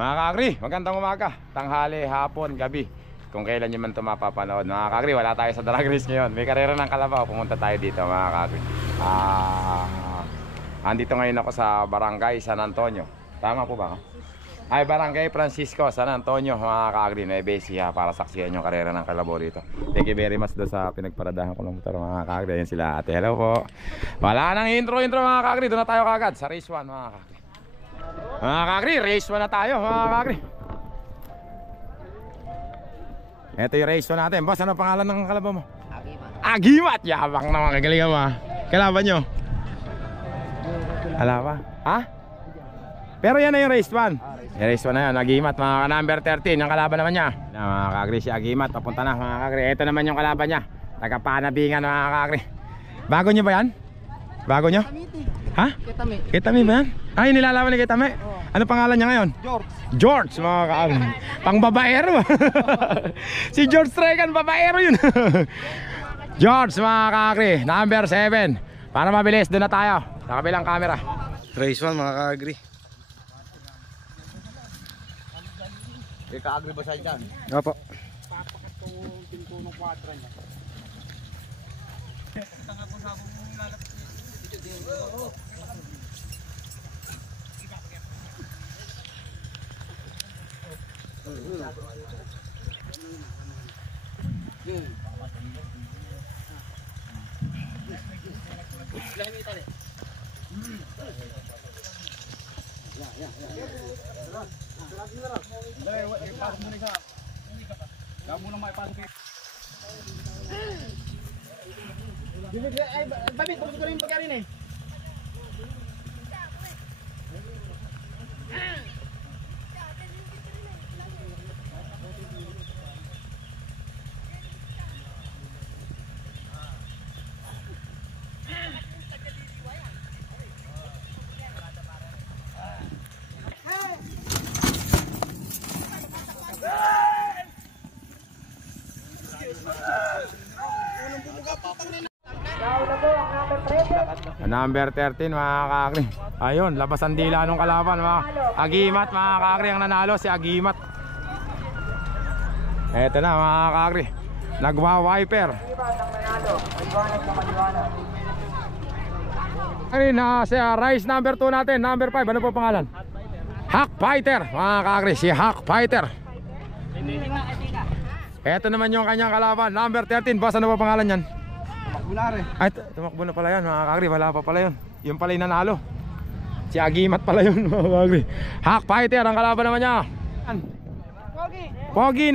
Mga kakri, magandang umaga, tanghali, hapon, gabi, kung kailan nyo man ito mapapanood. Mga kakri, wala tayo sa drag race ngayon. May karera ng kalabaw, pumunta tayo dito mga kakri. Andito ngayon ako sa Barangay San Antonio. Tama po ba? Ay, Barangay Francisco San Antonio mga kakri, Nueva Ecija, para saksihan yung karera ng kalabaw dito. Thank you very much doon sa pinagparadahan ko ng motor mga kakri. Ayan sila ate, hello po. Wala nang intro mga kakri, doon na tayo kagad sa race 1 mga kakri. Mga kakri, race 1 na tayo mga kakri. Ito yung race 1 natin. Boss, ano pangalan ng kalabaw mo? Agimat. Agimat! Yabang naman, kagalingan mo ha. Kalaban nyo? Alaba? Ha? Pero yan na yung race 1. Yung race 1 na yun, Agimat mga number 13. Yung kalaban naman niya mga kakri, si Agimat, papunta na mga kakri. Ito naman yung kalaban niya, tagapanabingan mga kakri. Bago nyo ba yan? Bago nyo? Ha? Kitami. Kitami ba yan? Ay, nilalaban ni Kitami? Oh. Ano pangalan niya ngayon? George. George, mga kakri. Pang babaero. Si George Regan, babaero yun. George, mga kakri, number 7. Para mabilis, doon na tayo sa kabilang camera. Race 1 mga kakri. Ka-agri ba siya dyan? Opo. Papakat ko pinto ng kwadra niya. Tanga ko sa akong lalap. Babit, tapos ko rin pagkarin eh. Number 13 mga kakri. Ayun, labas ang dila nung kalaban mga Agimat mga kakri. Ang nanalo si Agimat. Eto na mga kakri, nagwa-wiper. Ayun na si Rice number 2 natin, number 5. Ano po pangalan? Hack Fighter mga kakri, si Hack Fighter. Eto naman yung kanyang kalaban, number 13. Boss, ano po pangalan yan? Ay, tumakbo na pala yan mga kakri, wala pa pala yun. Yung pala yung nanalo, si Agimat pala yun mga kakri. Hack Fighter, ang kalaban naman niya Pogi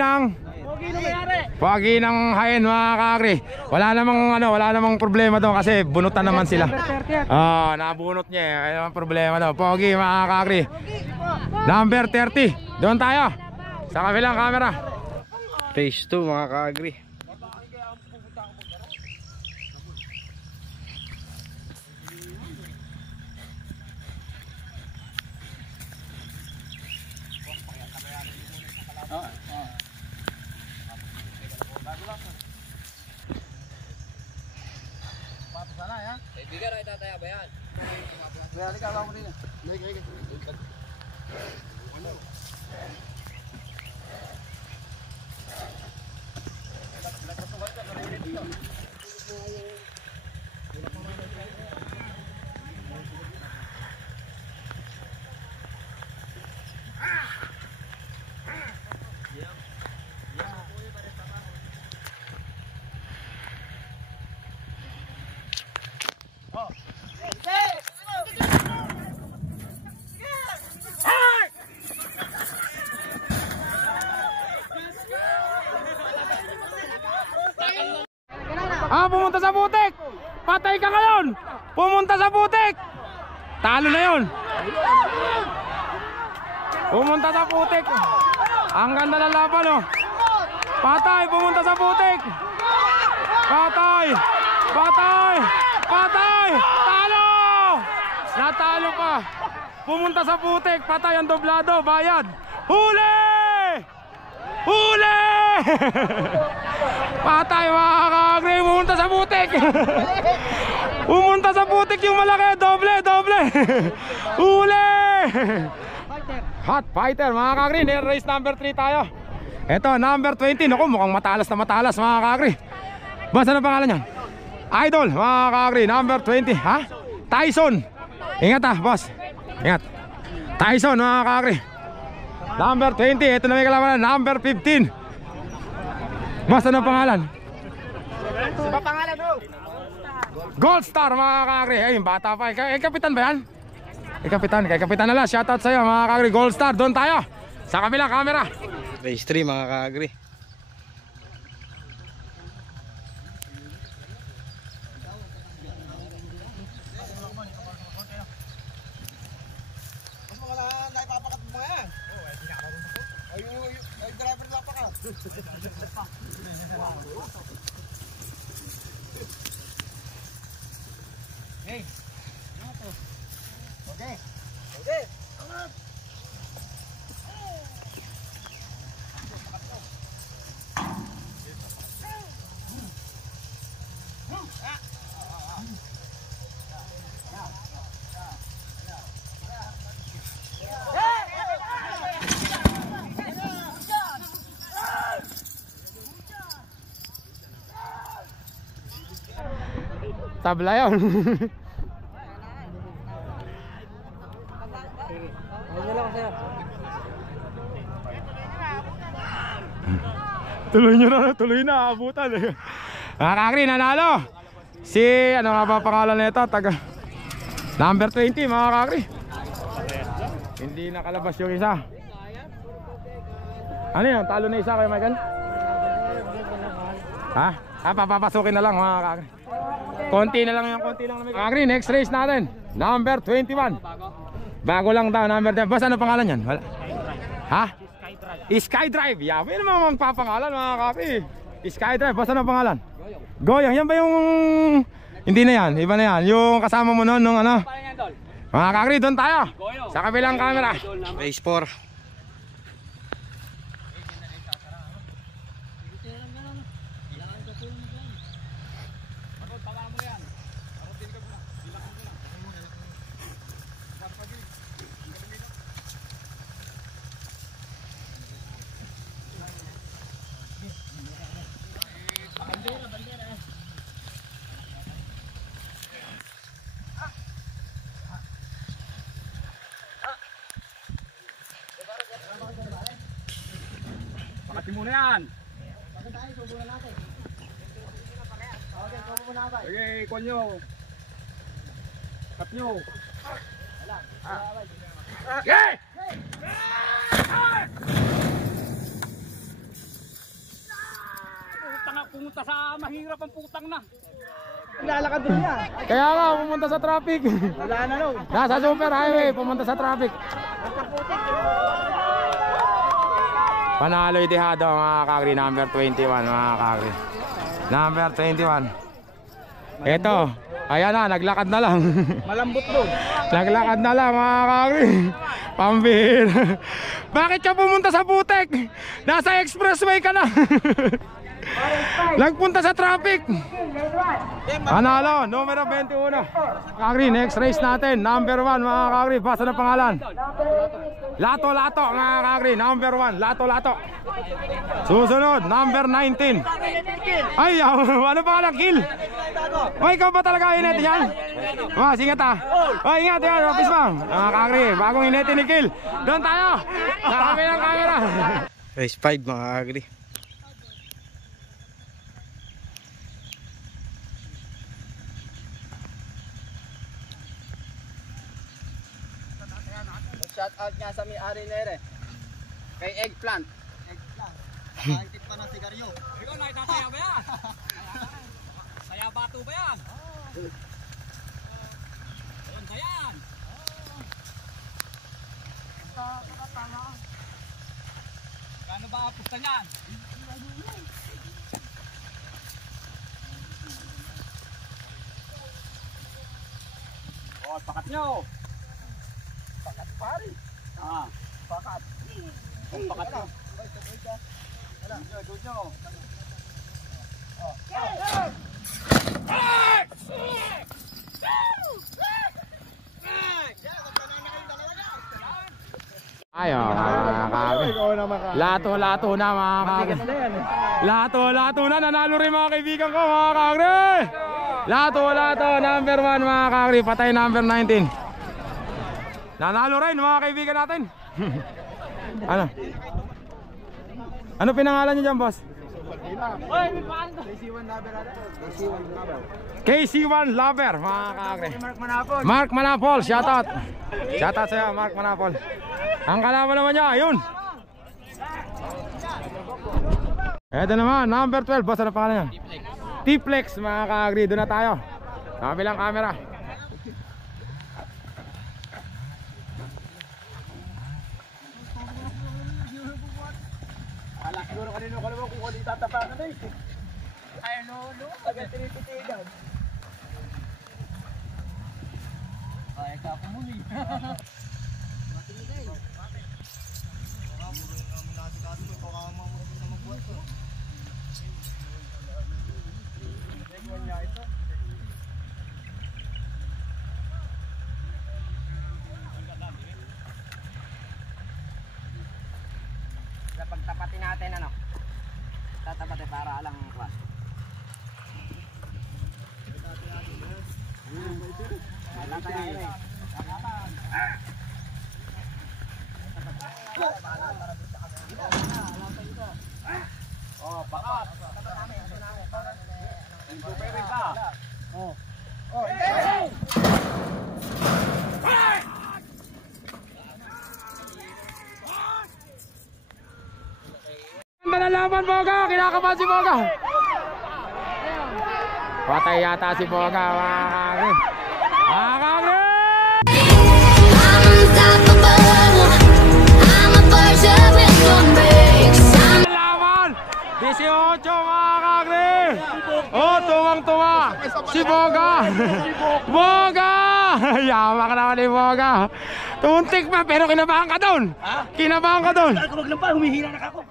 ng Hain mga kakri. Wala namang problema doon kasi bunutan naman sila. Nabunot niya eh, ay naman problema doon. Pogi mga kakri, number 30. Doon tayo sa kabilang camera. Phase 2 mga kakri. Bigar ay tataya ba yan? Dali ka mo din. Lagi. Pumunta sa putik. Patay ka ngayon. Pumunta sa putik. Talo na yun. Pumunta sa putik. Ang ganda ng laban, oh. Patay, pumunta sa putik. Patay. Patay. Patay. Talo. Natalo pa. Pumunta sa putik. Patay ang doblado. Bayad. Huli. Huli. Patay, mga ka-agri. Pumunta sa putik. Pumunta sa putik yung malaki. Doble, doble. Huli. Hot fighter, mga ka-agri. Race number 3 tayo. Ito, number 20. Naku, mukhang matalas na matalas, mga ka-agri. Boss, ano pangalan yan? Idol, mga ka-agri. Number 20. Ha? Tyson. Ingat ha, boss. Ingat. Tyson, mga ka-agri. Number 20. Ito na may kalabanan. Number 15. Boss, ano pangalan? Ano pangalan bro? Gold Star, mga ka-agri. Ay, bata pa. Kapitan ba yan? Kapitan, kay kapitan na lang. Shoutout sa'yo, mga ka-agri. Gold Star, doon tayo. Sa kabilang camera. Race 3 mga ka-agri. Tabla yun. Tuloy nyo na, tuloy na, abutan eh. Mga ka-agri, nanalo si, ano nga ba pangalan nito? Taga number 20, mga ka-agri. Hindi nakalabas yung isa. Ano yun? Talo na isa kayo, Michael? Ha? Papapasukin na lang, mga ka-agri. Konti na lang yung konti lang na may ka-agri. Next race natin, number 21. Bago lang daw, number 10. Boss, ano pangalan yan? Wala. Ha? Skydrive. Yaw, yun naman magpapangalan, mga ka-agri. Skydrive. Boss, ano pangalan? Goyang. Yan ba yung... Hindi na yan, iba na yan. Yung kasama mo noon, nung ano? Mga ka-agri, doon tayo. Sa kabilang camera. Race 4. Pakati muna yan. Sige, ikon nyo. Cut nyo. Okay! Pumunta sa mahirap ang putang na. Lalakad din niya. Kaya nga, pumunta sa traffic. Wala na no. Nasa super highway, pumunta sa traffic. Panalo itihado, mga ka-agri. Number 21, mga ka-agri. Number 21. Ito, ayan na, naglakad na lang. Malambot doon. Naglakad na lang, mga ka-agri. Pambihir. Bakit ka pumunta sa putek? Nasa expressway ka na. Nagpunta sa traffic. Panalo, numero 21. Ka-agri, next race natin, number 1, mga ka-agri. Basta na pangalan. Lato Lato, mga ka-agri. Number 1, Lato Lato. Susunod, number 19. Ay, ano pangalan? Kill. O, ikaw ba talaga inet yan? Mas, ingat ha. O, ingat yan, office bang. Mga ka-agri, bagong inetin ni Kill. Doon tayo, sa kabilang camera. Race 5 mga ka-agri. Shout out nga sa may-ari na ere. Kay Eggplant. Eggplant. Nakakitip pa ng sigaryo. Ikaw nakitataya ba yan? Saya bato ba yan? Ayun, sayan. Gano ba apusta niyan? Oh, pakat nyo. Pakat pare. Ah, pakat. Pakat nyo. Wala, doon nyo. Ayo, mga kagre. Lato-lato na mga kagre. Lato-lato na, nanalo rin mga kaibigan ko mga kagre. Lato-lato, number 1 mga kagre, patay number 19. Nanalo rin mga kaibigan natin. Ano? Ano pinangalan niyo dyan, boss? KC1 Lover mga kagre. Mark Manapol, shoutout. Shoutout sa'yo Mark Manapol. Ang kalaban naman niya, ayun. Eto naman, number 12, boss, ano pangalan niya? T-Flex mga kagre, doon na tayo. Sa kabilang camera. Siguro kanino ko naman kung ano itatapakan na eh. Ay, no. Agad tinititigan. Ay, kakumuli. Pagtapatin natin ano, tatapatin para alang kwan. Oh, pakat. Info pere ka. Oh. Oh, Malalaman Boga, kinakabahan si Boga. Patay yata si Boga, mga kagre. Mga kagre! Malalaman! 18 mga kagre! Oh, tuwang-tuwa si Boga. Boga! Yaman ka naman ni Boga. Tuntik pa pero kinabahan ka doon. Kinabahan ka doon. wag lang pa, humihina na ako.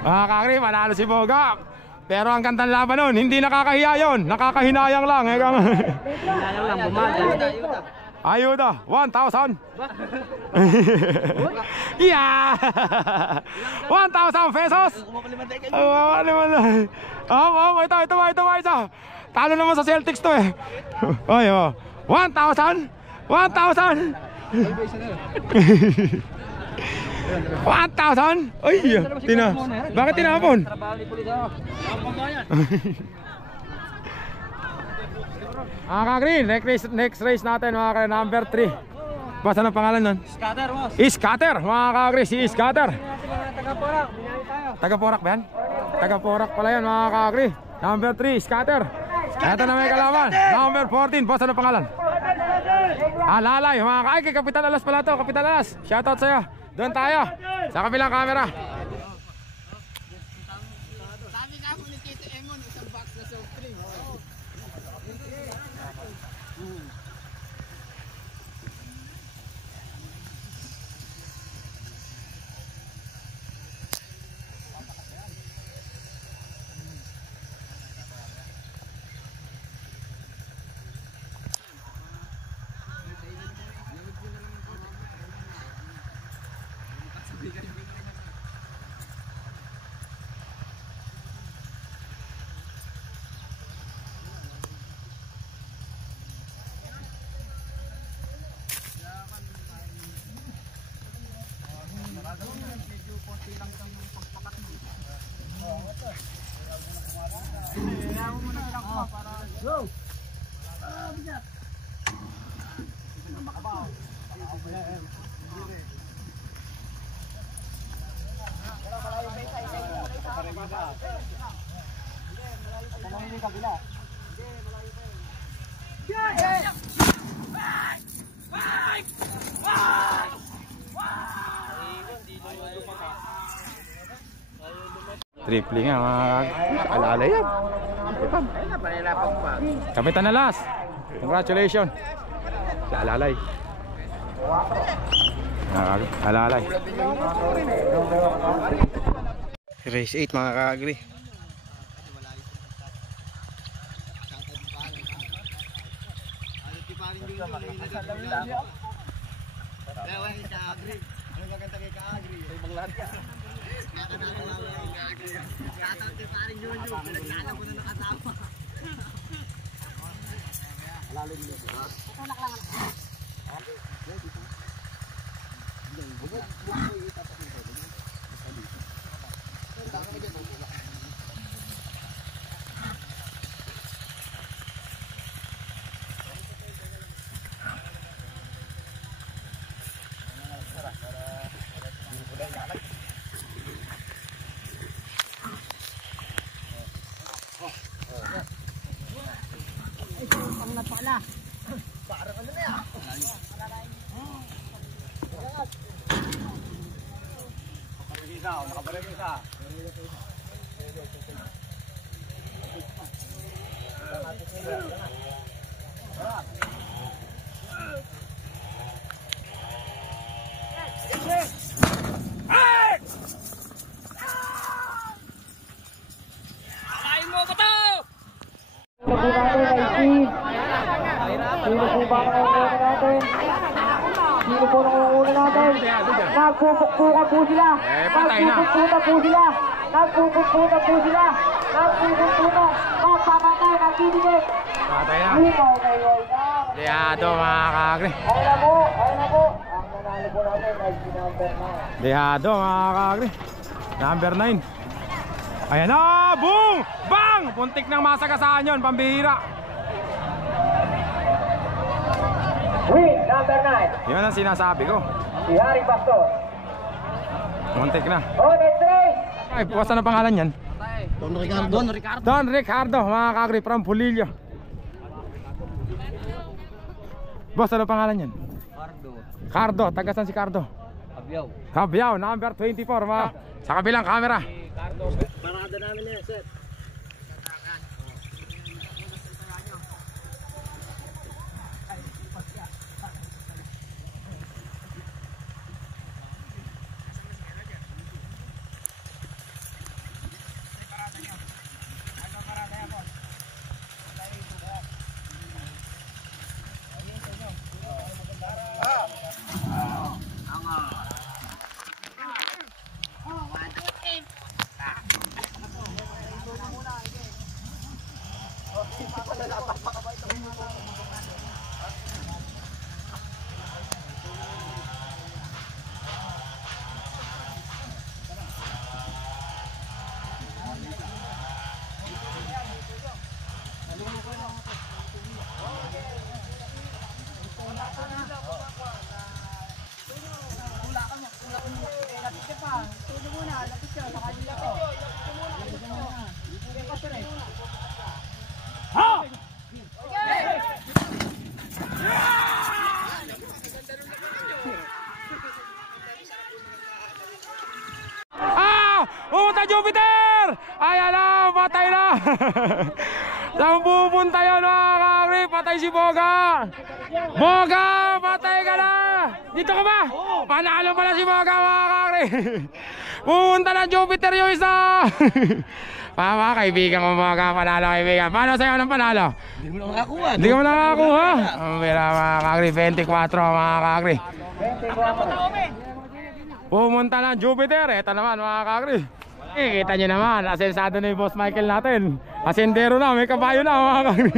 Mga kagre, manalo si Boga. Pero ang gandang laban nun, hindi nakakahiya yun. Nakakahinayang lang. Hinayang lang, bumagal. Ayuda, 1,000. Yeah! 1,000 pesos. Ito. Talo naman sa Celtics to eh. Oy, 1,000. 1,000. 1,000? Ay, bakit tinapon? Mga kagre, next race natin mga kagre, number 3. Basta ng pangalan nun? Scatter, boss. Scatter, mga kagre, si Scatter. Taga-Porak, binayay tayo. Taga-Porak ba yan? Taga-Porak pala yan mga kagre. Number 3, Scatter. Eto na may kalaban. Number 14, basta ng pangalan? Lalay, mga kagre, kay Kapitan Alas pala to. Kapitan Alas, shoutout sa'yo. Doon tayo, sa kabilang camera. Sabi nga po ni Tito Emon, isang box na soft drink. Triple nga mga alala yan. Kapitan na last. Congratulations. Sa alalay. Alalay. Race 8 mga ka-agri. Nagpupukpukan po sila. Patay na. Nagpupukpukan po sila. Nagpupukpukan po sila. Nagpupukpukan. Magpamatay ng kitigit. Patay na. Limaw kayo. Dehado mga ka-agri. Ayun na po. Ayun na po. Ang nanalo po natin ay si number 9. Dehado mga ka-agri. Number 9. Ayan na. Boom! Bang! Puntik nang masagasaan yun. Pambihira. Win, number 9. Yun ang sinasabi ko. Si Harry Pastor. Muntik na. On next race. Ay, buwasan ang pangalan yan. Don Ricardo mga ka-agri from Pulillo. Boss, ano pangalan yan? Cardo, tagasan si Cardo? Cabiao, number 24 mga sa kabilang camera. Parada namin na yan, sir. Pumunta Jupiter! Ayan na, patay na! Saan pupunta yun mga ka-agri? Patay si Boga! Boga! Patay ka na! Dito ka ba? Panalo pala si Boga mga ka-agri! Pumunta na Jupiter yung isa! Mga kaibigan ko Boga, panalo kaibigan. Paano sa'yo ng panalo? Hindi mo na makakuha. Hindi mo nakakuha? Ang bila mga ka-agri, 24 mga ka-agri. Pumunta ng Jupiter, eto naman mga ka-agri. Kita nyo naman, asensado na yung boss Michael natin. Asendero na, may kabayo na mga ka-agri.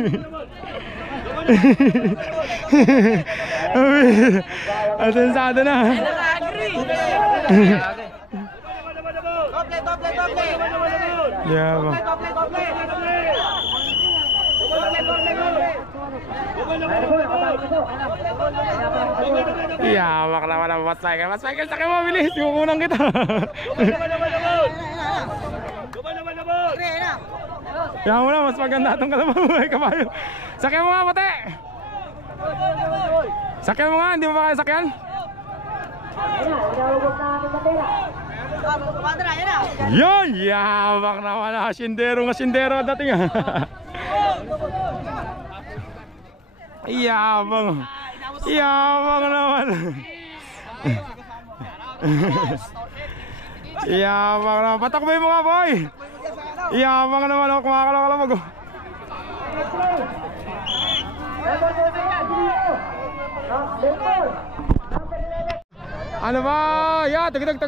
Asensado na. Yeah, iyamak naman ang Boss Michael. Boss Michael, sakay mo, bilis. Kukunan kita. Kaya mo na, mas maganda itong kalaman mo. Kabayo. Sakay mo nga, pati. Sakyan mo nga, hindi mo ba kaya sakyan? Ayun na, inawag na ang bandera. Yan, yabang naman na. Sindero dating ah. Yabang. Yabang naman. Yabang naman. Patakbay mo nga boy. Yabang naman ako. Kumakalaw-kalawag. Ano ba? Ya, tagadag.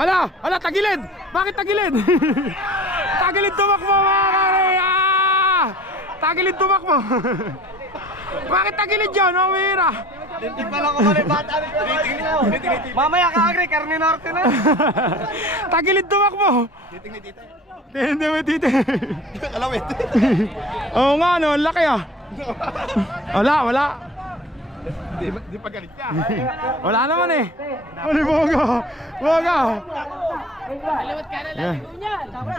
Ala, tagilid. Bakit tagilid? Tagilid tumakbo mga kare. Tagilid tumakbo. Bakit tagilid dyan? Mamira. Hindi pala ko mali bata. Mamaya ka agri, karne norte na. Tagilid tumakbo. Titing ni tita. Hindi mo dito. Kalawit. Oo nga no, laki ah. Wala. Di pa galit ka. Wala naman eh. Ano boga? Boga. Kaliwat ka na lang. Yeah. Number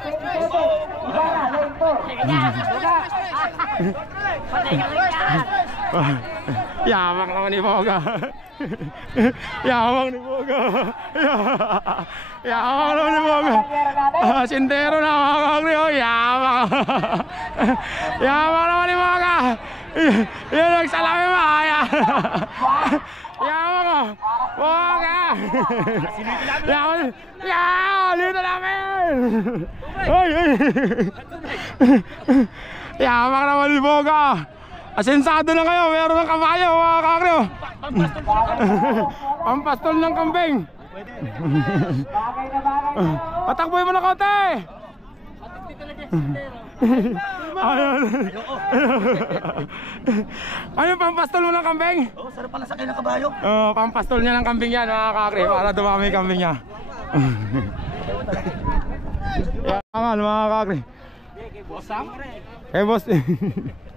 27, Ibarra, lane 4. Patay ka lang yan. Yabang naman ni Boga. Yabang ni Boga. Yabang naman ni Boga. Sindero na mga kagri. Yabang. Yabang naman ni Boga. Yun ang salami mahaya. Yabang oh. Boga. Yabang. Dito namin. Oy. Yabang naman ni Boga. Asensado na kayo, meron ng kabayo mga kakri oh. Pampastol ng kambing. Patakboy mo na kote. Ano pampastol mo ng kambing? Oh, sarap pala sakay ng kabayo. Pampastol niya ng kambing yan mga kakri, para dumami yung kambing niya. Yaman mga kakri. Kay boss.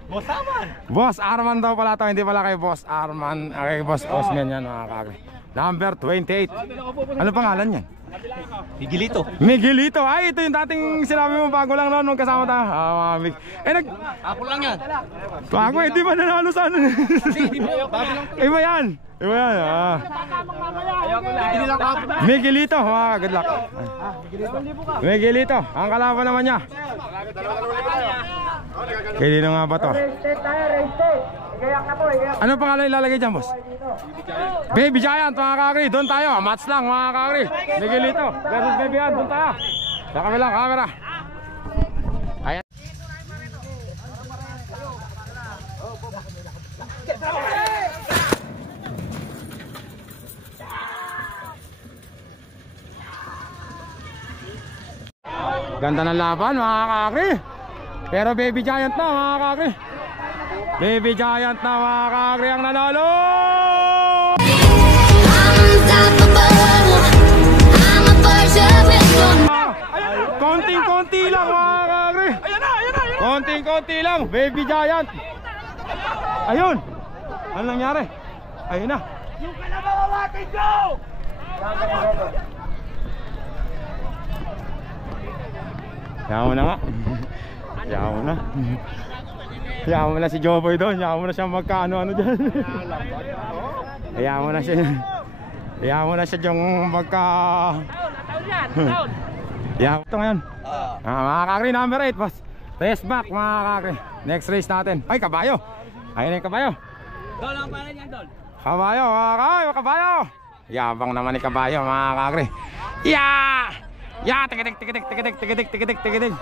Boss Arman. Boss Arman daw pala to, hindi pala kay Boss Arman, kay Boss Osman yan mga kakri. Number 28. Ano pangalan yan? Miguelito. Miguelito. Ay, ito yung dating sinabi mo bago lang noon nung kasama tayo. Ako lang yan. Bago eh, di ba nanalo sa ano? Iba yan. Miguelito. Good luck. Miguelito. Ang kalaban naman niya. Kaya dito nga ba to? Ano pangalan ilalagay dyan, boss? Baby Giant mga kakri. Doon tayo, match lang mga kakri. Miguelito versus Baby Giant. Doon tayo sa kabilang camera. Ayan. Ganda ng laban mga kakri. Pero Baby Giant na mga kakri. Baby Giant na mga kakri ang nanalo. Konting-konti lang mga kakri. Konting-konti lang Baby Giant. Ayun. Ano nangyari? Ayun na. Yung kalabawawatin ko! Yaman mo na nga. Yaman mo na. Yaman mo na si Joboy doon. Yaman mo na siya magkaano-ano dyan. Yaman mo na siya. Yaman mo na siya yung magka... Yaman ito ngayon. Mga kakri number 8 boss. Race back mga kakri. Next race natin. Ay kabayo. Ayun na yung kabayo. Dol, ang pangalan niyan, Dol? Kabayo mga kakri. Kabayo. Yabang naman ni kabayo mga kakri. Tigidig. Tigidig.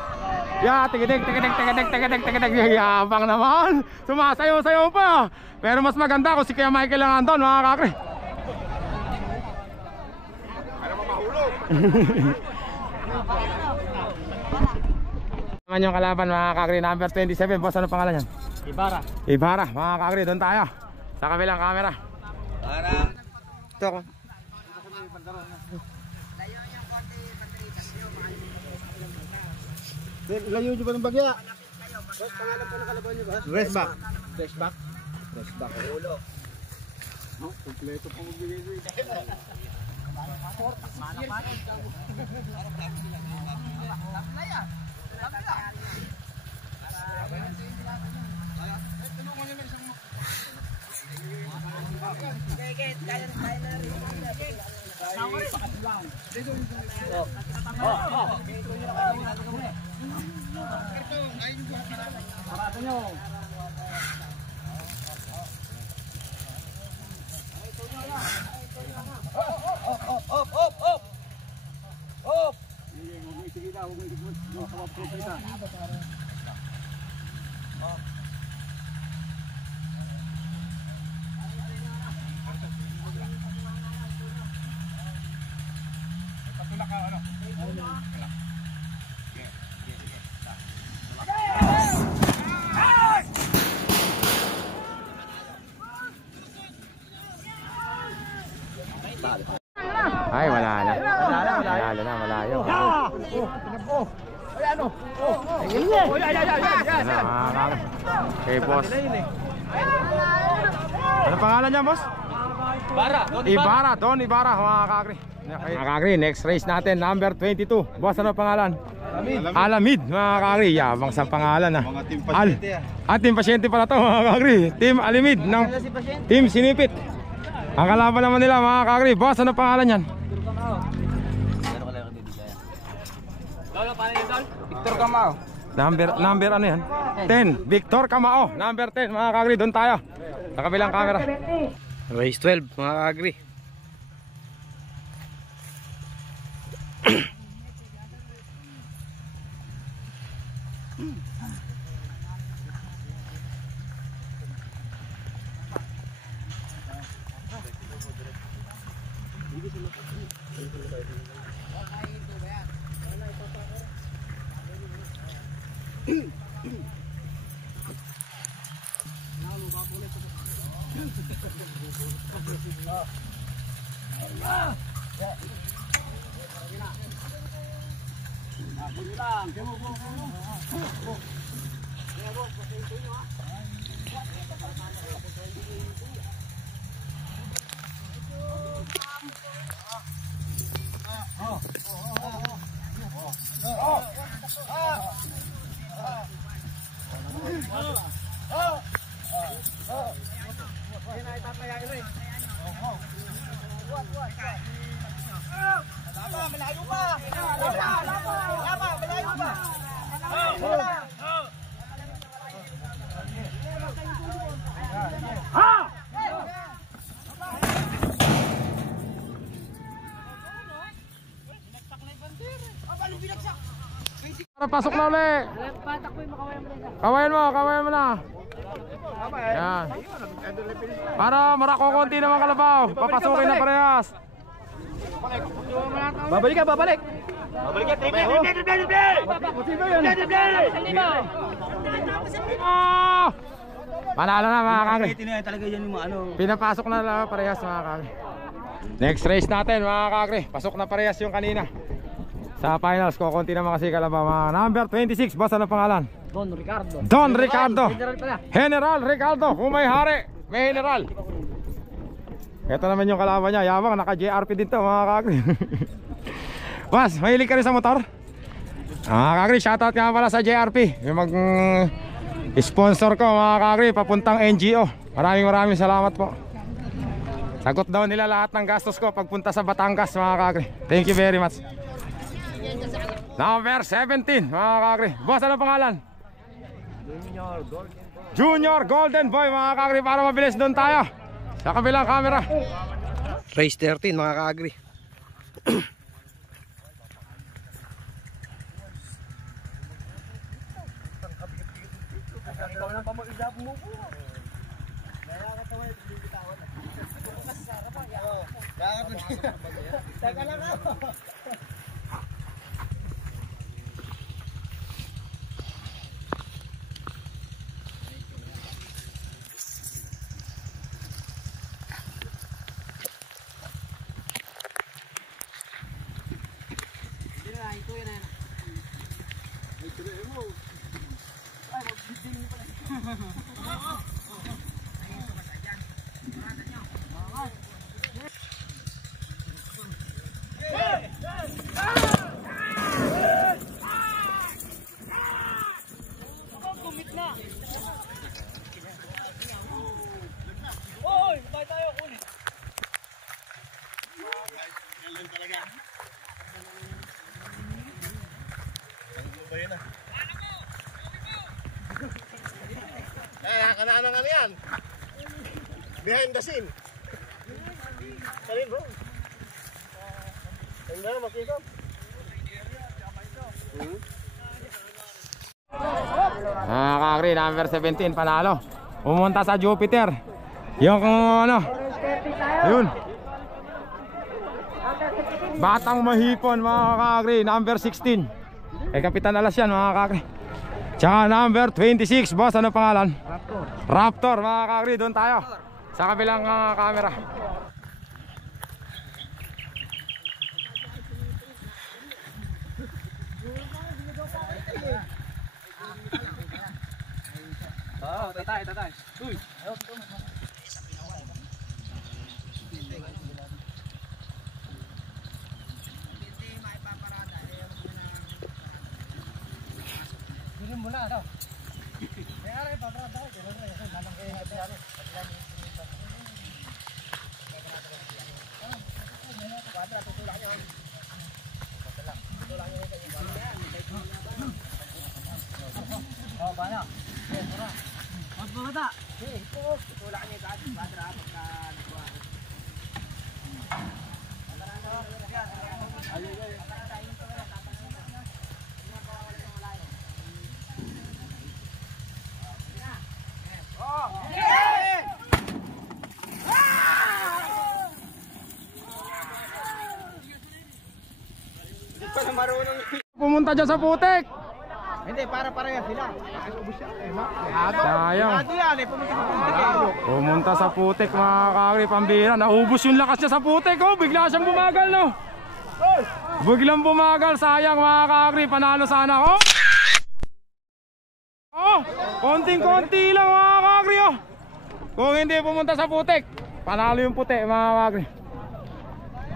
Yabang naman. Sumasayaw-sayaw pa. Pero mas maganda kung si Kuya Michael lang andon mga kakri. Ano mo mahulog? Naman yung kalaban mga kakri number 27. Boss, ano pangalan yan? Ibarra mga kakri. Doon tayo sa kabilang camera. Ito ako. Layo nyo ba ng bagya? Boss, pangalan po ng kalaban nyo ba? Raceback. Ulo. Kompleto pang magbigay. Ay, wala na. Wala na, malayo. Okay, boss. Ano pangalan niya, boss? Ibarra, Don Ibarra, mga kakri. Mga kakri, next race natin, number 22. Boss, ano pangalan? Alamid, mga kakri. Yabang sa pangalan, ha. Team Pasyente pala to, mga kakri. Team Alamid ng Team Sinipit. Ang kalaban naman nila, mga kakri. Boss, ano pangalan yan? Victor Camao. Number ano yan? 10. Victor Camao. Number 10, mga kakri. Doon tayo. Sa kabilang camera. Race 12, mga kagri. Pasok na ulit. Kawayan mo na. Yan. Para marako konti naman kalabaw. Papasukin na parehas. Babalik. Panalo na, mga kakri. Talaga yan yung ano. Pinapasok na lang parehas, mga kakri. Next race natin, mga kakri. Pasok na parehas yung kanina. Sa finals, kukunti naman kasi kalabaw, mga number 26. Boss, ano pangalan? Don Ricardo. General Ricardo. Kung may hari, may general. Ito naman yung kalaban niya. Yabang, naka JRP din to, mga kakri. Boss, mahilig ka rin sa motor? Mga kakri, shoutout nga pala sa JRP. Yung sponsor ko, mga kakri, papuntang NGO. Maraming salamat po. Sagot daw nila lahat ng gastos ko pagpunta sa Batangas, mga kakri. Thank you very much. Number 17, mga kakri. Boss, ano pangalan? Junior Golden Boy, mga kakri. Para mabilis doon tayo sa kabilang camera. Race 13, mga kagri. gitna ng ano yan. Behind the scene. Kalin bro. Ang gano'n makita. Kakri, number 17 panalo. Pumunta sa Jupiter. Yung ano. Ayun. Batang mahipon mga kakri, number 16. Kapitan Alas yan mga kakri. Tsaka number 26, boss, ano pangalan? Raptor mga kakri, doon tayo. Sa kabilang camera. Tatay. Uy. Bigyan mo na daw. Kaya rin paparada ko, gano'n rin. Nalang kayo happy ano. Tutulak niyo. Oh, bana. Tara. Magbabata. Ito, tutulak niyo ka. Badra pagka nagwa. Pumunta dyan sa putik. Hindi, para-pareha sila. Sayang. Pumunta sa putik mga kakri, pambira. Naubos yung lakas niya sa putik. Oh, bigla siyang bumagal, no? Biglang bumagal, sayang mga kakri. Panalo sana. Oh! Oh! Konting-konti lang mga kakri, oh! Kung hindi pumunta sa putik, panalo yung puti mga kakri.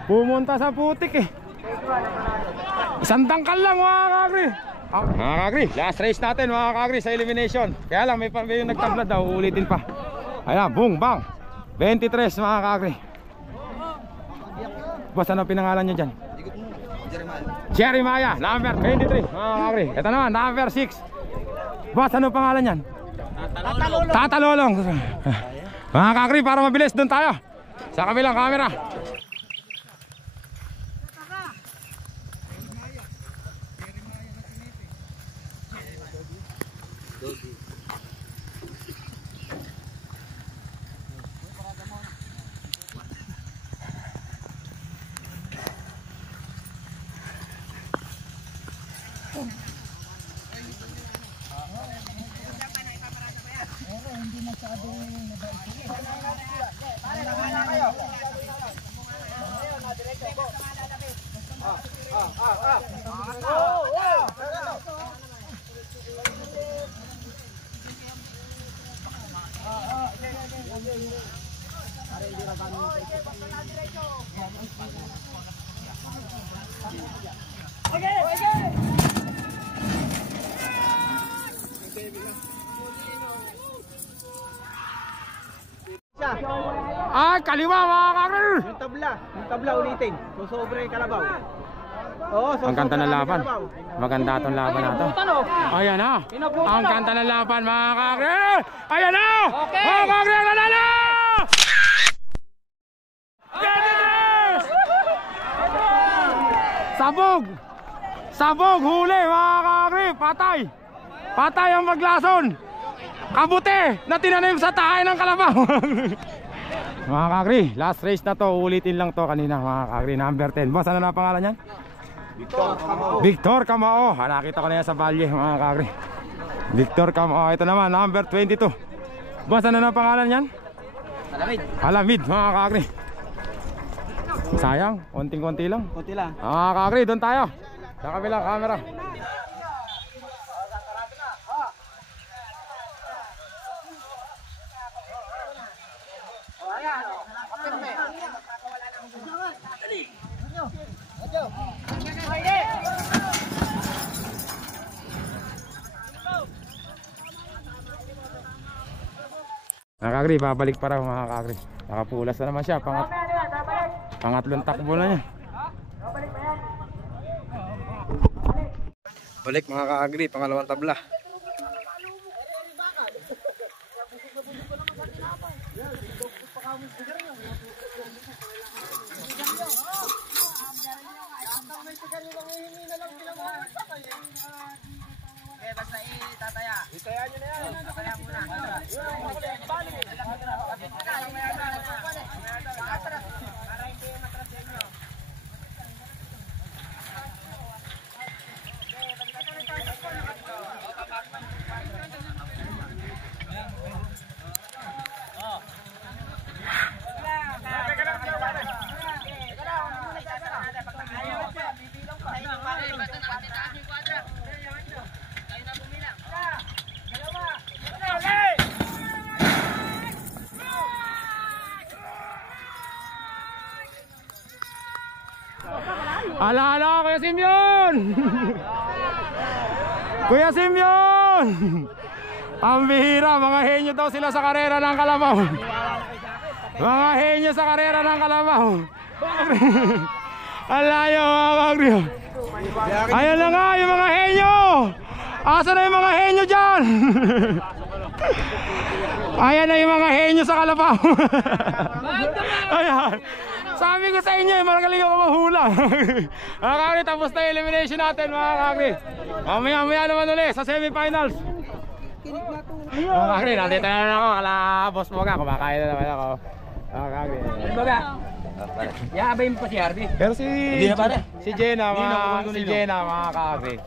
Pumunta sa putik eh. Isang dangkal lang mga kakri. Mga kakri, last race natin mga kakri sa elimination. Kaya lang may yung nagtabla daw, ulitin pa. Ayan, boom, bang 23 mga kakri. Boss, ano pinangalan nyo dyan? Jeremiah, number 23 mga kakri. Ito naman, number 6. Boss, ano pangalan nyan? Tatalolong. Mga kakri, para mabilis, doon tayo sa kabilang camera. Ay, kaliwa mga kakri. Yung tabla ulitin. So sobre kalabaw. Oo, so ang ganda ng laban. Maganda itong laban na ito. Ayan na. Ang ganda ng laban mga kakri. Ayan na. Mga kakri ang nanalo. Sabog. Sabog, huli mga kakri. Patay. Patay ang maglason. Kabuti na tinanim sa tahay ng kalabaw. Mga kakri, last race na to. Ulitin lang to kanina mga kakri. Number 10. Boss, ano na pangalan yan? Victor Camao. Nakita ko na yan sa Valle mga kakri. Victor Camao. Ito naman, number 22. Boss, ano na pangalan yan? Alamid. Alamid mga kakri. Sayang, konting-konti lang. Konti lang. Mga kakri, doon tayo sa kabilang camera. Mga kakri, babalik pa raw mga kakri. Nakapulas na naman siya. Pangatlong takbo na niya. Balik mga kakri, pangalawang tabla. Okay, basta itataya. Itaya nyo na yan. Tataya muna. Para hindi matras sa inyo. Ala, Kuya Simeon! Kuya Simeon! Ang bihira, mga henyo daw sila sa karera ng kalabaw. Mga henyo sa karera ng kalabaw. Ang layo mga kagri. Ayan na nga yung mga henyo! Asa na yung mga henyo dyan? Ayan na yung mga henyo sa kalabaw. Ayan. Sabi ko sa inyo, magaling ako mahula. Mga kagri, tapos na yung elimination natin mga kagri. Mamaya naman ulit sa semifinals. Mga kagri, nandito na ako. Kala boss Boga, kumakain na naman ako. Mga kagri. Baga. Yaabay mo pa si Harvey. Pero si Jenna, Hindi na, mga kagri,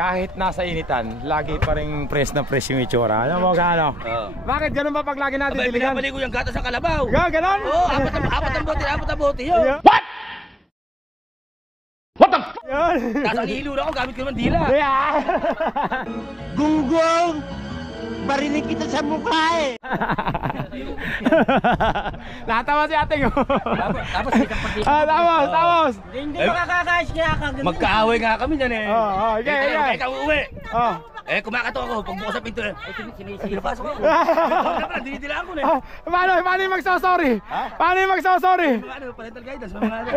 kahit nasa initan, lagi pa rin press na press yung itsura. Ano mo gano? Bakit ganun ba pag lagi natin diligan? Pinapaligo yung gata sa kalabaw. Ganon? Oo, apat ang bote yun. What? What the f***? Yun. Tapos ang hilo na ako, gamit ko naman dila. Yeah. Gunggong! Barinig kita sa mukha eh! Natawa si ate ko. Tapos Tapos. Hindi makakakais kaya kaganda. Magkaaway nga kami dyan eh. Okay. Ikaw uuwi. Oh. Kumakato ako, pagbukas sa pinto eh. Sinipasok ako. Dinidilaan ko na eh. Paano yung magsasorry? Paano yung magsasorry? Ano, parental guidance, mga ano.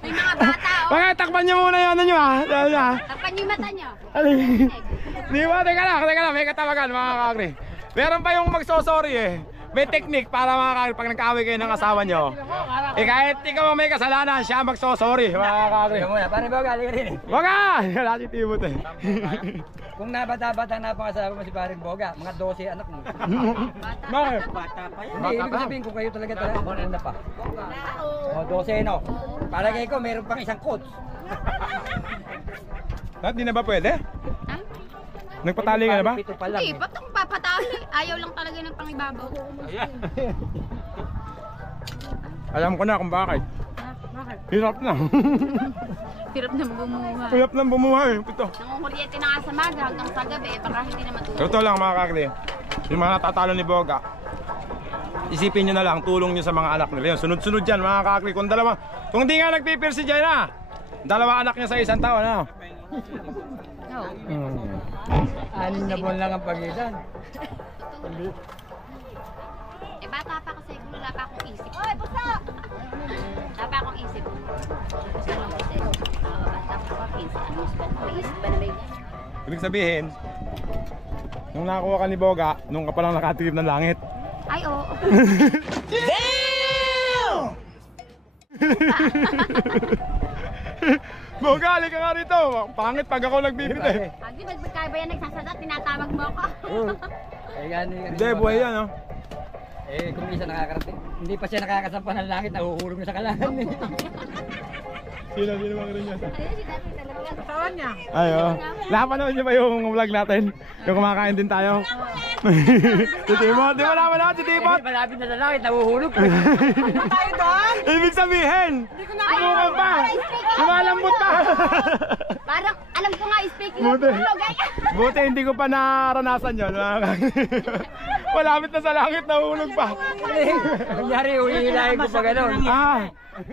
May mga bata, oh. Bakit takpan nyo muna yung ano nyo ha? Tapan yung mata nyo. Di ba? Teka lang, may katawagan mga kakri. Meron pa yung magsasorry eh. May technique para mga kakri pag nagkaaway kayo ng asawa nyo. Kahit ikaw may kasalanan, siya magsasorry mga kakri. Pare ba, galing rin eh. Waka! Wala si Timot eh. Kung nabata-bata na pangasawa mo si Paring Boga, mga 12 anak mo. Bakit? Bata pa yan. Hindi, ibig sabihin kung kayo talaga ano pa. O, 12 no. Palagay ko, meron pang isang coach. Di na ba pwede? Ha? Nagpatali ka na ba? Pito pa lang. Hindi, ba't ang papatali? Ayaw lang talaga ng pangibabaw. Alam ko na kung bakit. Bakit? Hirap na. Hirap na bumuhay. Hirap na bumuhay. Ito. Nangunguryente na nga sa maga hanggang sa gabi, baka hindi na matulog. Ito lang mga kakli. Yung mga natatalo ni Boga, isipin nyo na lang, tulong nyo sa mga anak nila. Yun, sunod-sunod dyan mga kakli. Kung di nga nagpipir si Jenna, dalawa anak niya sa isang taon, ano? No. 6 na buwan lang ang pagitan. Bata pa kasi, wala pa akong isip. Oy, busa! Wala pa akong isip. Anong isip? Bata pa ako, may isip ba na may ganyan? Ibig sabihin, nung nakakuha ka ni Boga, nung ka palang nakatilip ng langit. Ay, oo. Boga, halika nga rito. Pangit pag ako nagbibit eh. Agi, magkaya ba yan nagsasadat? Tinatawag mo ako. Hindi, buhay yan, oh. Kung isa nakakarating, hindi pa siya nakakasampa ng langit, nahuhulog na sa kalangan eh. Sino mga rin yan? Ayun, si Dati talaga. Kawan niya. Ay, oh. Napanood niyo ba yung vlog natin? Yung kumakain din tayo? Si Timot, di ba naman ako si Timot? Malapit na sa langit, nahuhulog. Tayo doon? Ibig sabihin, lumang pa, lumalambot pa. Parang, alam ko nga, speaking of Buti. tulog, ay. Buti hindi ko pa naranasan yun. Malapit na sa langit, nahulog pa. Kunyari, uhihilahin ko pa gano'n.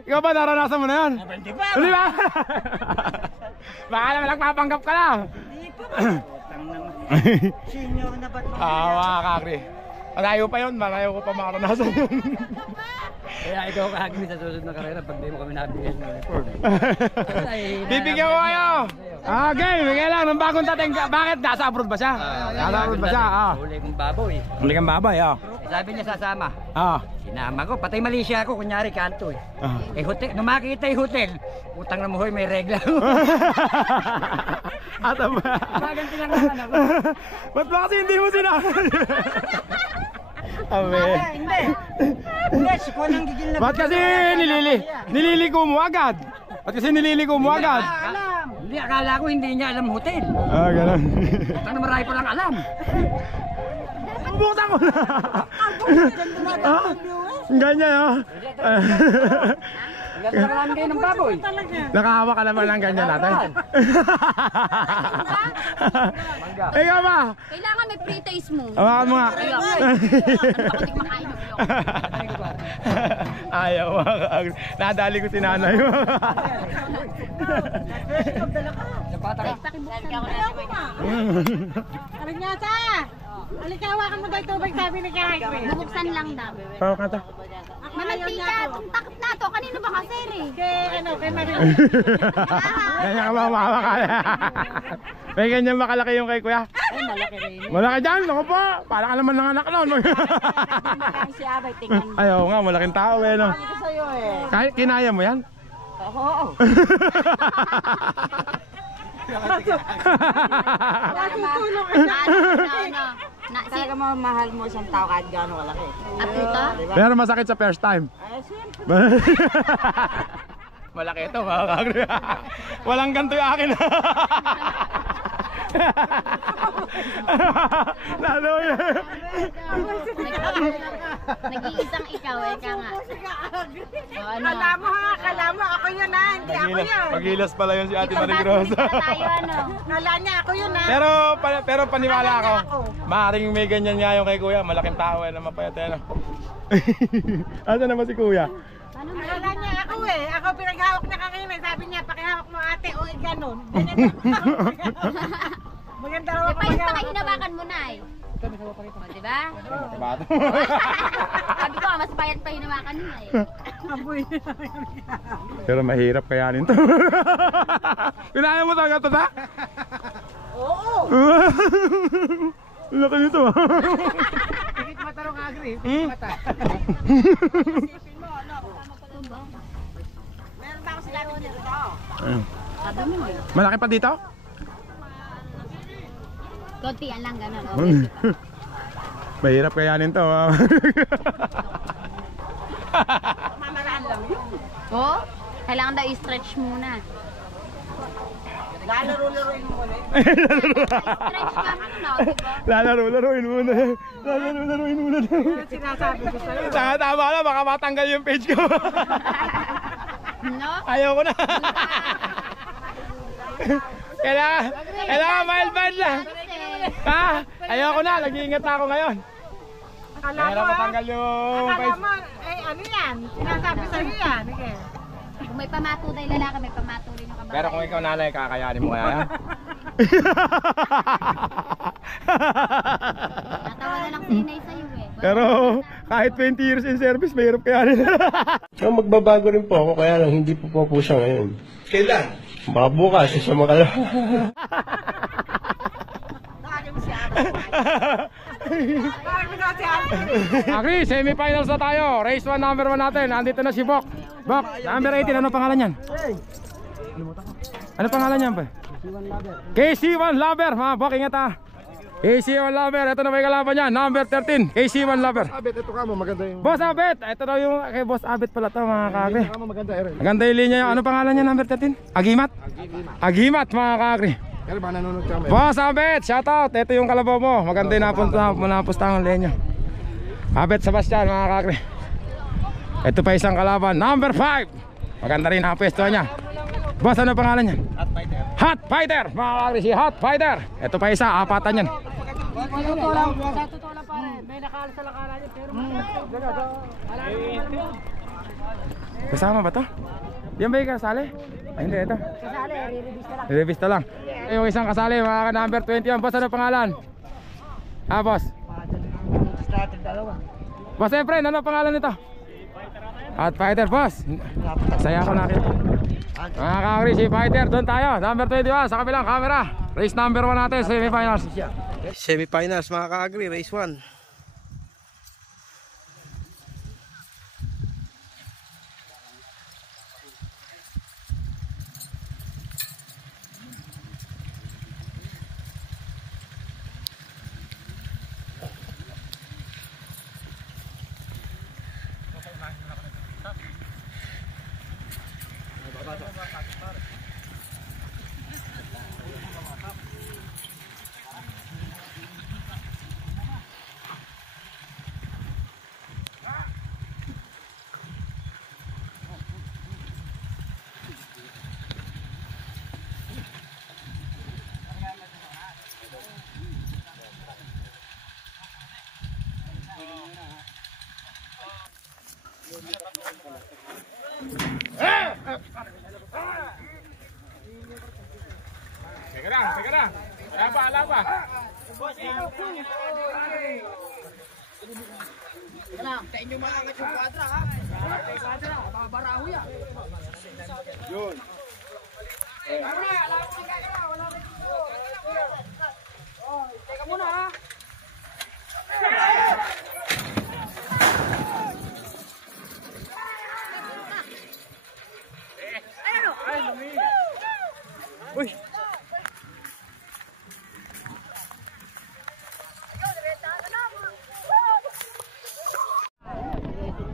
Ikaw ba naranasan mo na yun? Hindi pa. Hindi ba? Baka naman nagpapanggap ka lang. Senior na ba't Mga kakri. Malayo pa yun, malayo ko pa maranasan yun. Kaya ikaw kahagmi sa susunod na karera pag di mo kami nabigyan ng uniform. Bibigyan ko kayo. Okay, bigay lang ng bagong dating. Bakit? Nasa abroad ba siya? Nasa abroad ba siya? Huli kong baboy. Huli kang babay, Sabi niya sasama. Sinama ko, patay Malaysia ako, kunyari kanto eh. Hotel, nung makita yung hotel, utang na muhoy, may regla. Ata ba? Maganti lang naman ako. Ba't ba kasi hindi mo sinama? Abe. Hindi. Hindi, siko nang gigil na. Ba't kasi nililiko mo agad? Ba't kasi nililiko mo agad? Alam. Hindi, akala ko hindi niya alam hotel. Ganun. Utang na marami pa lang alam. Buksan ko na! Ganyan Ganda na namin kayo ng baboy. Nakahawa ka naman ng ganyan natin. Ikaw ba? Kailangan may pre-taste mo. Hawakan mo nga. Ano ba ko di kumakain? Ayaw. Nadali ko si nanay. Pakibuksan ako na. Arinyata! Alika, hawakan mo daw ito. Sabi ni Kaya. Bubuksan lang daw. Kanta. Mamantika, takot na to. Kanino ba kasi Kay Mario. Ganyan ka ba umahawak ka? May ganyan makalaki yung kay kuya? Malaki rin. Malaki dyan, ako po. Para ka naman ng anak noon. Si Abay, tingnan mo. Ayaw nga, malaking tao eh. No? Sabi ko sa'yo eh. Kahit kinaya mo yan? Oo. Matutulong ka. Talaga mamahal mo isang tao kahit gano'ng kalaki. At ito? Pero masakit sa first time. Ay, siyempre. Malaki ito mga kagri. Walang ganito yung akin. Lalo yan. Nag-iisang ikaw eh, ka nga. Kala mo, ako yun ha, hindi ako yun. Pagilas pala yun si Ate Marigros. Tayo ano. Kala niya ako yun ha. Pero paniwala ako. Maaaring may ganyan nga yung kay kuya. Malaking tao eh na mapayat eh. Asa naman si kuya? Kala niya ako eh. Ako pinaghawak niya kanina. Sabi niya, pakihawak mo ate o ganun. Maganda raw ako Pahit pa maghawak. kayo hinawakan mo na eh. O, diba? Bato. Sabi ko, mas payat pa hinawakan mo na eh. Amoy. Pero mahirap kayanin to. Pinaya mo talaga to, ta? Oo. Laki nito ah. Pikit mata rong agri. Mata. Meron ba ako sila dito? Sabi mo eh. Malaki pa dito? Kontian lang gano'n. Okay. Mahirap kayanin to. Mamaraan lang yun. Oh, kailangan daw i-stretch muna. Lalaro-laroin mo muna. I-stretch ka muna, diba? Laruin muna. Laruin muna. Sinasabi ko sa'yo. Tama na, baka matanggal yung page ko. No? Ayaw ko na. Kailangan mild lang. Ha? Ayaw ko na, nag-iingat na ako ngayon. Akala Kaya mo ha? matanggal yung Akala page. mo, eh ano yan? Sinasabi sa'yo yan. Okay. Kung may pamatuday lalaki, may pamatuday na kababae. Pero kung ikaw nanay, kakayanin mo kaya yan? Natawa na lang si inay sa'yo eh. Pero kahit 20 years in service, mahirap kayanin. So, magbabago rin po ako, kaya lang hindi po siya ngayon. Kailan? Baka bukas, sa makalawa. Bakit mo si Abay? Bakit mo si Abay? Agri, semi-finals na tayo. Race 1 number 1 natin. Andito na si Bok. Bok, number 18. Ano pangalan yan? Ano pangalan yan ba? KC1 Lover. Mga Bok, ingat ha. KC1 Lover. Ito na may kalaban niya. Number 13. KC1 Lover. Abet, ito ka mo, maganda yung... Boss Abet. Ito daw yung kay Boss Abet pala to mga kagri. Ito ka mo, maganda, Aaron. Maganda yung linya yun. Ano pangalan niya number 13? Agimat? Agimat mga kagri. Pero ba nanonood ka mo? Boss Abet, shoutout. Ito yung kalabaw mo. Maganda yung napustahan ang linya. Abet Sebastian mga kagri. Ito pa isang kalaban. Number 5. Maganda rin ang pwesto niya. Boss, ano pangalan niya? Hot fighter. Hot Fighter. Mga kagri, si Hot Fighter. Ito pa isa, apatan yan. Sa totoo lang pare, may nakaalas sa lakala niya, pero Kasama ba to? Yan ba yung kasali? Ay hindi, ito. kasali, re-release na lang. Revista lang. Yung isang kasali, mga number 21. Boss, ano pangalan? Boss. Started dalawa. Boss Efren, ano pangalan nito? Hot Fighter, boss. Saya ako nakita. Mga kakri, si Fighter, doon tayo. Number 21 sa kabilang camera. Race number 1 natin, semifinals. Semifinals mga ka-agri, race 1. Teka na. Ala pa. Kain nyo mga yung kwadra ha. Kwadra, babaraho yan. Yun. Teka muna ha. Uy.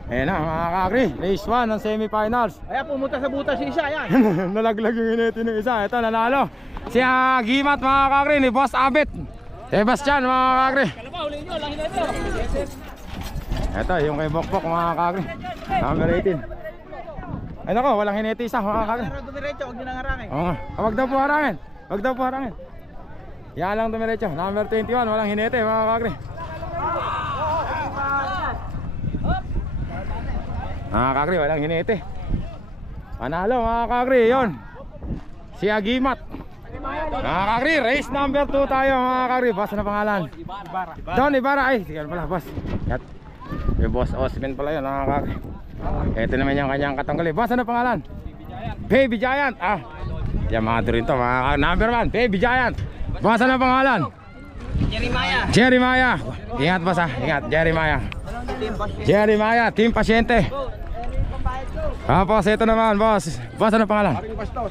Ayan na mga kakri, race 1 ng semifinals. Ayan, pumunta sa butas si isa, yan. Nalaglag yung ineti ng isa. Ito, nanalo si Agimat mga kakri ni Boss Abet Sebastian mga kakri. Ito yung kay Bokbok mga kakri, number 18. Ay nako, walang hineti isa mga kakri. Pero dumiretso, huwag nyo nang harangin. Oo nga, wag daw po harangin. Yan lang dumiretso, number 21, walang hinete mga kakri. Mga kakri, walang hinete. Panalo mga kakri, yun si Agimat. Mga kakri, race number 2 tayo mga kakri. Boss, ano pangalan? Don Ibarra. Ay, sige pala boss. Yung Boss Osman pala yun mga kakri. Ito naman yung kanyang katanggali. Boss, ano pangalan? Baby Giant. Ah, Yamaha rin to mga kakri. Number 1, Baby Giant. Boss, ano pangalan? Jeremiah. Ingat boss ha, ingat. Jeremiah, Team Pasyente. Tapos ito naman boss. Boss, ano pangalan?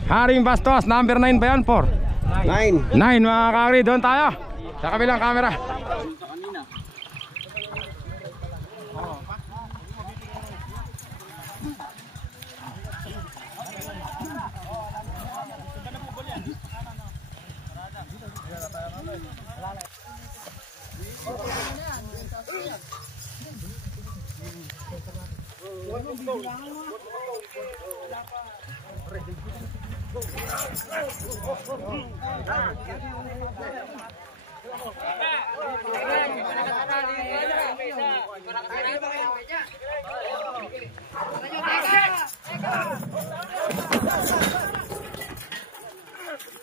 Haring Bastos. Number 9 ba yan? 4? 9 mga kakri, doon tayo sa kabilang camera.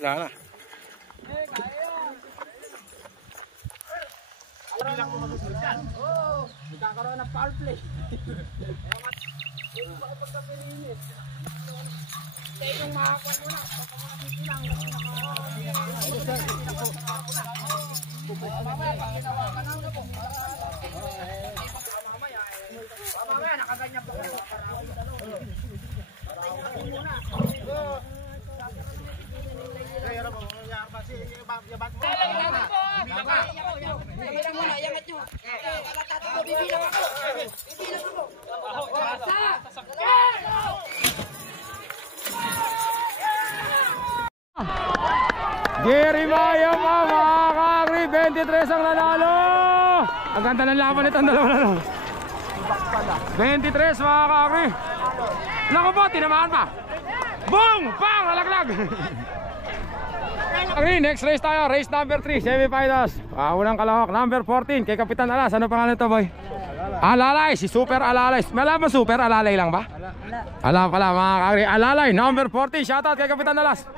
Wala na. Magkakaroon ng foul play. Yung makakuan mo na. Mamaya nakaganyan po. Jeremiah mga kakri, 23 ang nanalo. Ang ganda ng laban nito, ang dalawa na lang. 23 mga kakri. Naku po, tinamaan pa. Boom! Bang! Nalaglag. Kakri, next race tayo. Race number 3, semifinals. Unang kalahok, number 14 kay Kapitan Alas. Ano pangalan ito boy? Alalay, si Super Alalay. May alam mo Super Alalay lang ba? Alam pala mga kakri. Alalay, number 14. Shoutout kay Kapitan Alas.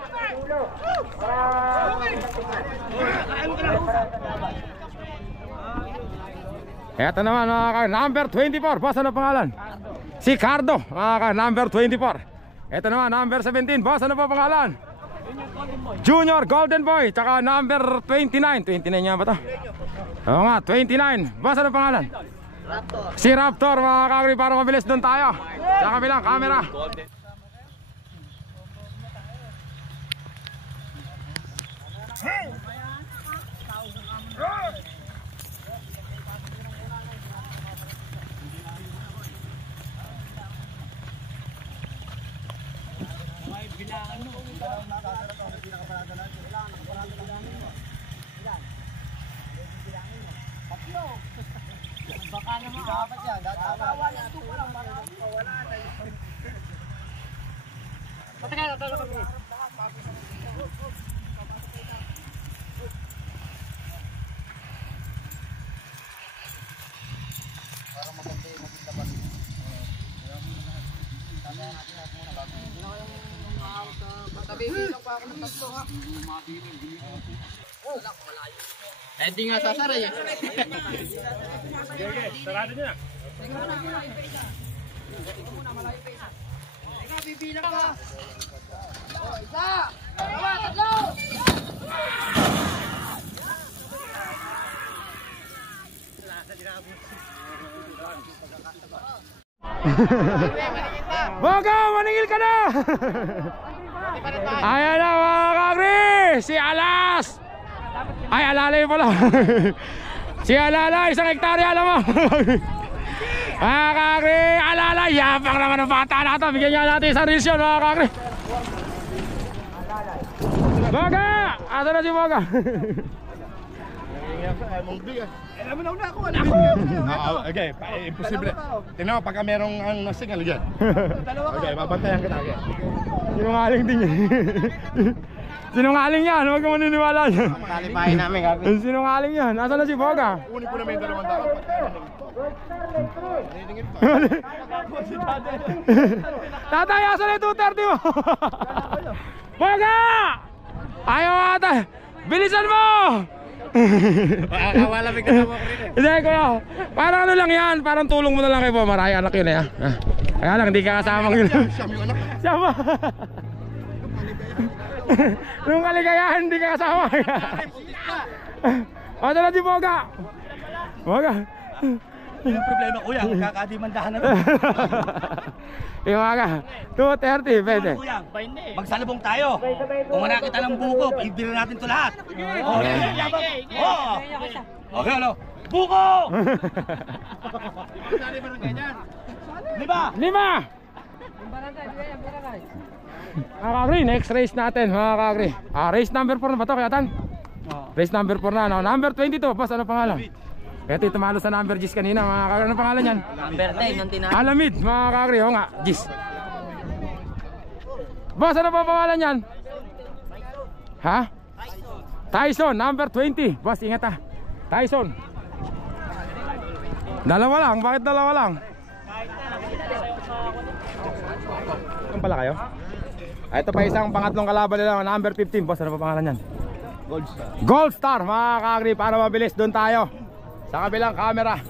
Eto naman mga kakri, number 24. Boss, ano pangalan? Si Cardo, mga kakri, number 24. Ito naman, number 17. Boss, ano pa pangalan? Junior Golden Boy. Tsaka number 29. 29 niya ba to? Oo nga, 29. Boss, ano pangalan? Raptor. Si Raptor, mga kagri, para mabilis doon tayo. Sa kabilang camera. Eh di nga sasara eh. Sarado niya. Bibilang ka. Isa. Dalawa, tatlo. Baga, maningil ka na! Ayan na mga kagri! Si Alas! Ay, Alalay pala! Si Alalay, 1 hektarya alam mo! Mga kagri, Alalay! Yapang naman ang bata na ito! Bigyan niya natin isang reels yun mga kagri! Baga! Asa na si Baga? Okay, imposible. Tingnan mo, pagka merong ang signal dyan. Okay, babantayan kita. Okay. Sinungaling din yan. Sinungaling yan, huwag ka maniniwala yan. Kalipahin namin kami. Sinungaling yan, asa na si Baga? Kunin ko naman yung 2 tao. Tatay, asa na yung 230 mo? Baga! Ayaw ata! Bilisan mo! Malamig ka na mo rin eh. Hindi kuya, parang ano lang yan, parang tulong mo na lang kay po, marami anak yun eh. Kaya lang, hindi ka kasamang yun. Sama. Nung kaligayahan, hindi ka kasama. O, dala di Boga. Boga. Yung problema kuya, magkakadimandahan na rin. Yung Boga, 230, pwede. Magsalubong tayo. Kung wala kita ng buko, ibili natin ito lahat. Okay, ano? Buko! Lima! Mga kagri, next race natin mga kagri. Race number 4 na ba ito kaya tan? Race number 4 na, no? Number 22, boss, ano pangalan? Ito yung tumalo sa number Gis kanina mga kagri. Ano pangalan yan? Number 10 yung tinatawag. Alamid mga kagri, o nga, Gis. Boss, ano pa pangalan yan? Ha? Tyson, number 20. Boss, ingat ha. Tyson. Dalawa lang, bakit dalawa lang? Ano pala kayo? Ito pa isang pangatlong kalaban nila, number 15. Boss, ano pa pangalan yan? Gold Star. Gold Star, mga kagri, para mabilis doon tayo sa kabilang camera.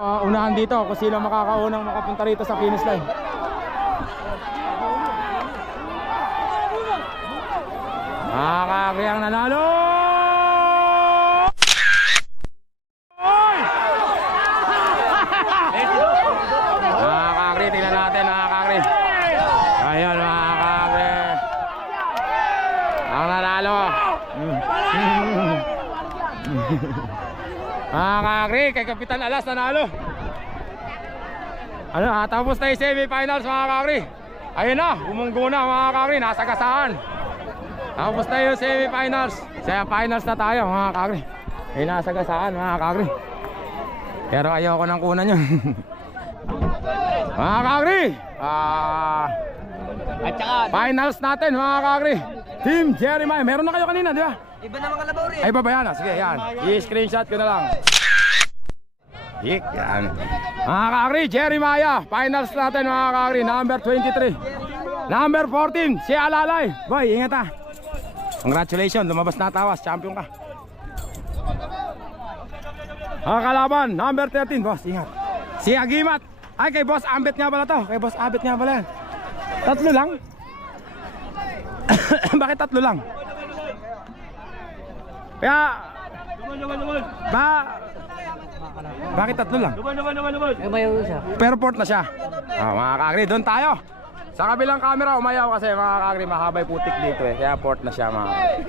Unahan dito kung sino makakaunang makapunta rito sa finish line. Kagri ang nanalo! Kagri, tingnan natin mga kagri. Ayun mga kagri. Mga kakri, kay Kapitan Alas nanalo. Ano, tapos na yung semi-finals mga kakri. Ayun na, bumunggo na mga kakri, nasa gasaan. Tapos na yung semi-finals. Finals na tayo mga kakri. Ayun, nasa gasaan mga kakri. Pero ayoko nang kunan yun. Mga kakri, At saka, finals natin mga kakri. Team Jeremiah, meron na kayo kanina, di ba? iba naman kalabaw rin. Ay, baba yan. Sige, yan. I-screenshot ko na lang. Yan. Mga kakri, Jeremiah. Finals natin mga kakri. Number 23. Number 14, si Alalay. Boy, ingat ha. Congratulations, lumabas na tawas. Champion ka. Ang kalaban, number 13. Boss, ingat. Si Agimat. Ay, kay Boss Ambet nga pala to. Kay Boss Ambet nga pala yan. Tatlo lang? Bakit tatlo lang? Kaya bakit tatlo lang? Pero port na siya. Mga kakri, doon tayo. Sa kabilang camera umayaw kasi mga kakri, mahabay putik dito eh. Kaya port na siya mga kakri.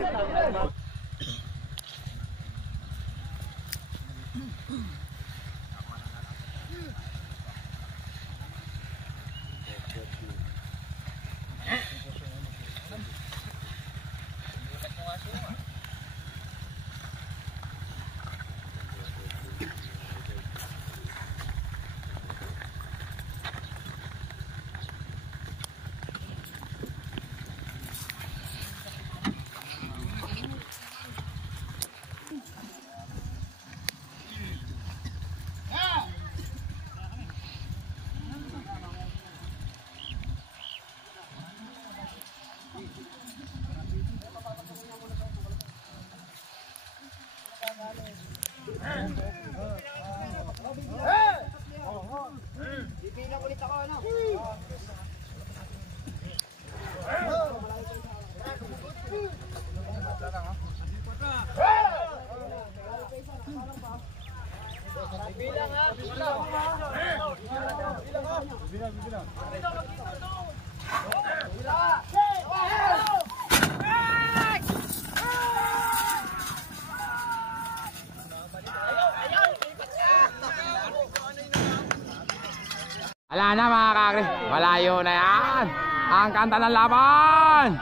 Wala na mga kakri, malayo na yan. Ang kanta ng laban,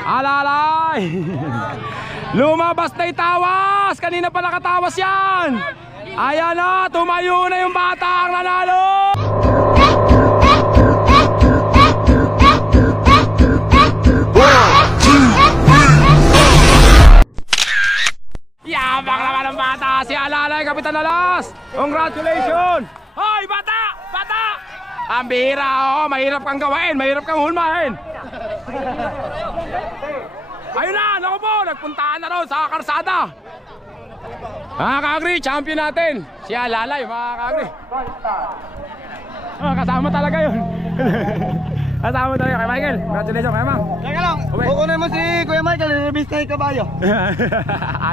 Alalay. Lumabas na itawas. Kanina pa nakatawas yan. Ayan na, tumayo na yung bata ang nanalo. Yabang naman ang bata, si Alalay, Kapitan Alas. Congratulations. Hoy bata, bata. Ang bihira, oh, mahirap kang gawain, mahirap kang hulmahin. Ayun na, naku po, nagpuntaan na raw sa karsada. Mga kakri, champion natin si Alalay, mga kakri. Kasama talaga yun. Kasama talaga kay Michael. Congratulations kay Mang. Teka lang, kukunin mo si Kuya Michael, nilibis na yung kabayo.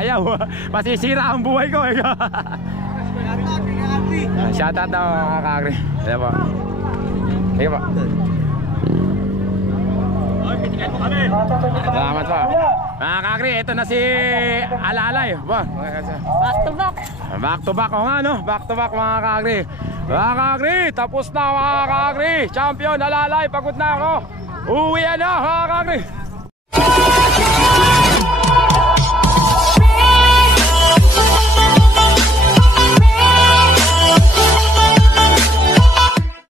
Ayaw, masisira ang buhay ko. Shoutout daw mga kakri. Sige po. Sige po. Salamat po. Mga kakri, ito na si Alalay. Back to back. Back to back, o nga no? Back to back mga kakri. Mga kakri, tapos na mga kakri. Champion Alalay, pagod na ako. Uwi na mga kakri.